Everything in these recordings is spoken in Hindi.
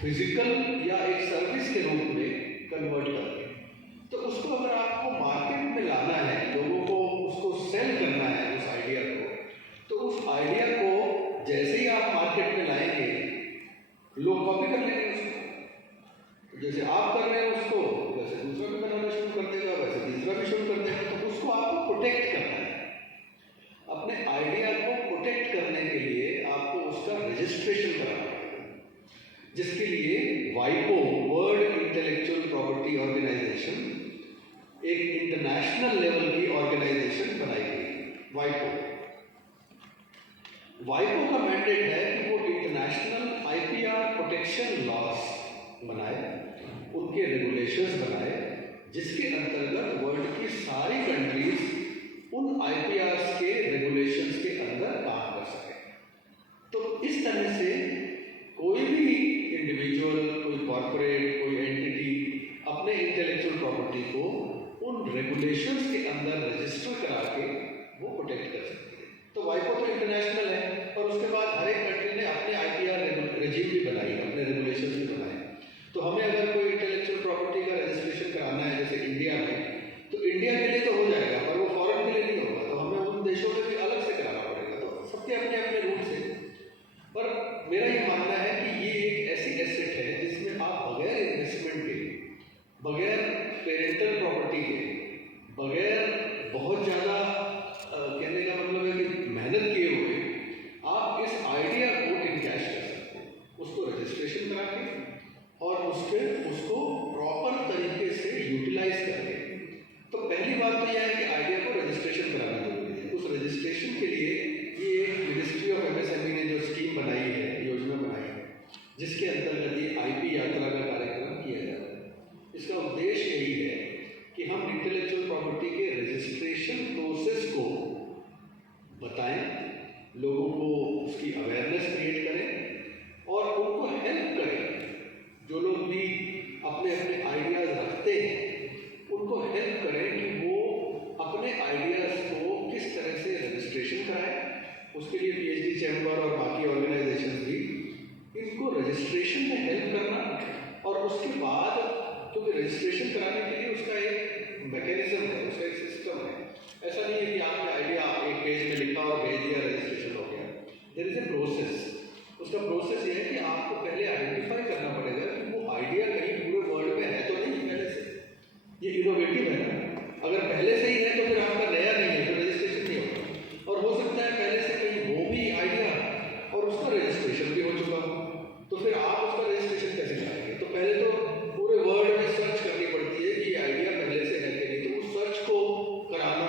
फिजिकल या एक सर्विस के रूप में कन्वर्ट करके, तो उसको अगर आपको मार्केट में लाना है, लोगों को उसको सेल करना है उस आइडिया को, तो उस आइडिया को जैसे ही आप मार्केट में लाएंगे लोग कॉपी कर लेंगे उसको। जैसे आप कर रहे हैं उसको, वैसे दूसरा भी बनाना शुरू कर देगा, वैसे तीसरा भी शुरू कर देगा। तो उसको आपको प्रोटेक्ट करना है। अपने आइडिया को प्रोटेक्ट करने के लिए आपको उसका रजिस्ट्रेशन कराना पड़ेगा, जिसके लिए वाइपो, वर्ल्ड इंटेलेक्चुअल प्रॉपर्टी ऑर्गेनाइजेशन, एक इंटरनेशनल लेवल की ऑर्गेनाइजेशन बनाई गई। वाइपो का मैंडेट है कि वो इंटरनेशनल आईपीआर प्रोटेक्शन लॉस बनाए, उनके रेगुलेशंस बनाए, जिसके अंतर्गत वर्ल्ड की सारी कंट्रीज उन आईपीआर्स के रेगुलेशंस के अंदर काम कर सके। तो इस तरह से कोई भी इंडिविजुअल, कोई कॉर्पोरेट, कोई एंटिटी अपने इंटेलेक्चुअल प्रॉपर्टी को उन रेगुलेशंस के अंदर रजिस्टर करा के वो प्रोटेक्ट कर सकती है। तो वाइपो तो इंटरनेशनल है, और उसके बाद हर एक कंट्री ने अपने आईपीआर रेजिम भी बनाई, अपने रेगुलेशंस भी बनाए। तो हमें अगर कोई इंटेलेक्चुअल प्रॉपर्टी का रजिस्ट्रेशन कराना है जैसे इंडिया में, तो इंडिया के लिए तो हो जाएगा, पर वो फॉरेन के लिए नहीं होगा। तो हमें उन देशों में भी अलग से कराना पड़ेगा। तो सबके अपने अपने रूल्स हैं। पर मेरा ये मानना है कि ये एक ऐसी एसेट है जिसमें आप बगैर इन्वेस्टमेंट के, बगैर पेरेंटल प्रॉपर्टी के, बगैर बहुत ज़्यादा कहने का मतलब है कि मेहनत किए हुए आप इस आइडिया को इनकैश कर सकते हैं, उसको रजिस्ट्रेशन करा के और उसको प्रॉपर तरीके से यूटिलाइज करके। तो पहली बात तो यह है कि आइडिया को रजिस्ट्रेशन कराना जरूरी है। उस रजिस्ट्रेशन के लिए ये मिनिस्ट्री ऑफ एमएसएमई ने जो स्कीम बनाई है, योजना बनाई है, जिसके अंतर्गत ये आईपी यात्रा का कार्यक्रम किया जा रहा है। इसका उद्देश्य यही है कि हम इंटेलेक्चुअल प्रॉपर्टी के रजिस्ट्रेशन प्रोसेस को बताएं, लोगों को उसकी अवेयरनेस क्रिएट करें और उनको हेल्प करें। जो लोग भी अपने अपने आइडियाज़ रखते हैं उनको हेल्प करें कि वो अपने आइडियाज़ को किस तरह से रजिस्ट्रेशन कराएं। उसके लिए पीएचडी चैम्बर और बाकी ऑर्गेनाइजेशन भी इनको रजिस्ट्रेशन में हेल्प करना, और उसके बाद क्योंकि रजिस्ट्रेशन कराने के लिए उसका एक मैकेनिज्म है, उसका एक सिस्टम है। ऐसा नहीं है कि आपने आइडिया एक पेज में लिखा और भेज दिया, रजिस्ट्रेशन हो गया। There is a process. उसका प्रोसेस ये है कि आपको पहले आइडेंटिफाई करना पड़ेगा कि वो आइडिया कहीं पूरे वर्ल्ड में है तो नहीं पहले से, ये इनोवेटिव है ना। अगर पहले से ही है तो फिर आपका नया नहीं है, तो रजिस्ट्रेशन नहीं होगा। और हो सकता है पहले से कहीं वो भी आइडिया और उसका रजिस्ट्रेशन भी हो चुका हो, तो फिर आप उसका रजिस्ट्रेशन कैसे कराएंगे? तो पहले तो पूरे वर्ल्ड में सर्च करनी पड़ती है कि ये आइडिया पहले से है कि नहीं। तो उस सर्च को कराना,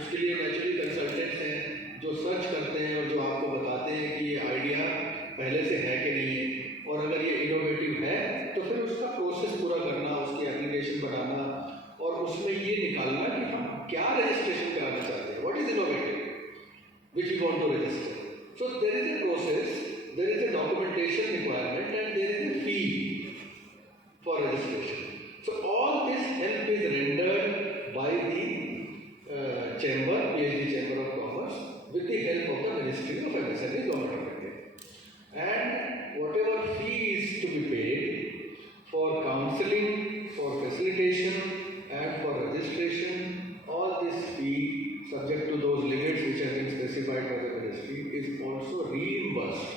उसके लिए नेचुरली कंसल्टेंट्स हैं जो सर्च करते हैं और जो आपको बताते हैं कि ये आइडिया पहले से है कि नहीं है, और अगर ये इनोवेटिव है तो फिर उसका प्रोसेस पूरा करना, उसकी एप्लीकेशन बनाना और उसमें ये निकालना कि हम क्या रजिस्ट्रेशन कराना चाहते हैं, what is innovative which we want to register. So there is a process, there is a documentation requirement and there is a fee for registration. So all this help is rendered by the chamber, PHD chamber of commerce, with the help of the Ministry of MSME, Government of India. And whatever fee is to be paid for counseling, for facilitation and for registration, all this fee subject to those limits which have been specified by the Ministry is also reimbursed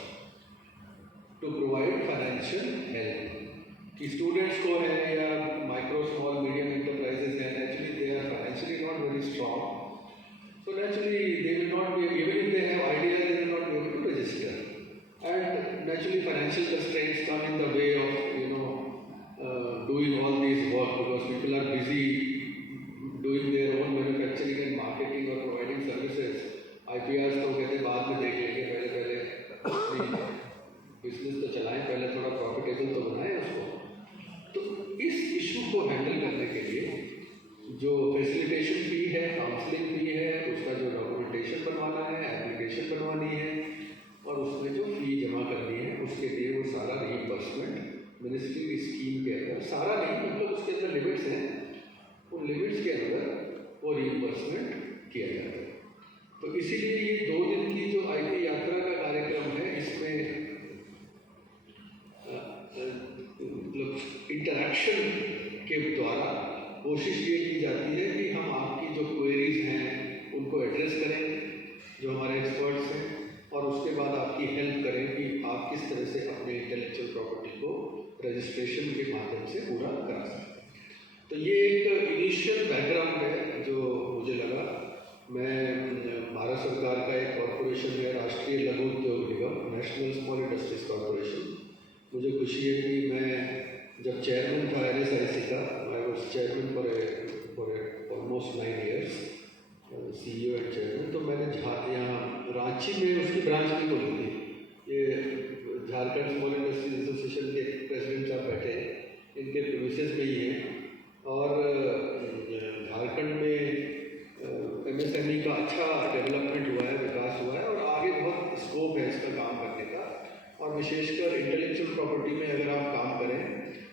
to provide financial help. कि स्टूडेंट्स को है या माइक्रो स्मॉल मीडियम इंटरप्राइजेस हैं, actually they are financially not very strong, so naturally they will not be, even if they have ideas, they will not be able to register, and naturally financial constraints come in the way of doing all these work, because people are busy doing their own manufacturing and marketing or providing services. IPRs तो कहते बाद में देख लेंगे, पहले बिजनेस तो चलाएं, पहले थोड़ा प्रॉफिटेबल तो बनाएं उसको। तो इस इशू को हैंडल करने के लिए जो फैसिलिटेशन फी है, काउंसलिंग फी है, उसका जो डॉक्यूमेंटेशन बनवाना है, एप्लीकेशन बनवानी है और उसमें जो फी जमा करनी है, उसके लिए वो सारा रीइंबर्समेंट मिनिस्ट्री की स्कीम के अंदर, सारा नहीं मतलब उसके अंदर लिमिट्स हैं, उन लिमिट्स के अंदर वो रीइंबर्समेंट किया जाता है। तो इसीलिए ये 2 दिन की जो आईपी यात्रा का कार्यक्रम है, इसमें एडमिनिस्ट्रेशन के माध्यम से पूरा करा सकते हैं। तो ये एक इनिशियल बैकग्राउंड है जो मुझे लगा। मैं भारत सरकार का एक कॉरपोरेशन है, राष्ट्रीय लघु उद्योग निगम, नेशनल स्मॉल इंडस्ट्रीज कॉरपोरेशन। मुझे खुशी है कि मैं जब चेयरमैन था NSIC का, I was chairman for almost 9 years, CEO and chairman. तो मैंने यहाँ रांची में उसकी ब्रांच भी खोली थी। ये झारखंड स्मॉल इंडस्ट्रीज एसोसिएशन के प्रेसिडेंट साहब बैठे हैं, इनके प्रीमिसेस में ही है। और झारखंड में MSME का अच्छा डेवलपमेंट हुआ है, विकास हुआ है, और आगे बहुत स्कोप है इसका काम करने का। और विशेषकर इंटेलेक्चुअल प्रॉपर्टी में अगर आप काम करें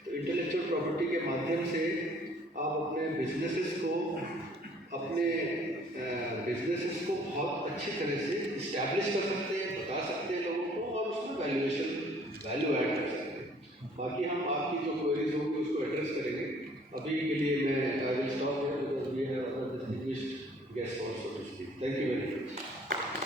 तो इंटेलेक्चुअल प्रॉपर्टी के माध्यम से आप अपने बिजनेसेस को बहुत अच्छी तरह से इस्टेब्लिश कर सकते हैं, बता सकते हैं लोगों को, और उसमें वैल्यू ऐड कर सकते हैं। बाकी हम आपकी जो क्वेरीज होगी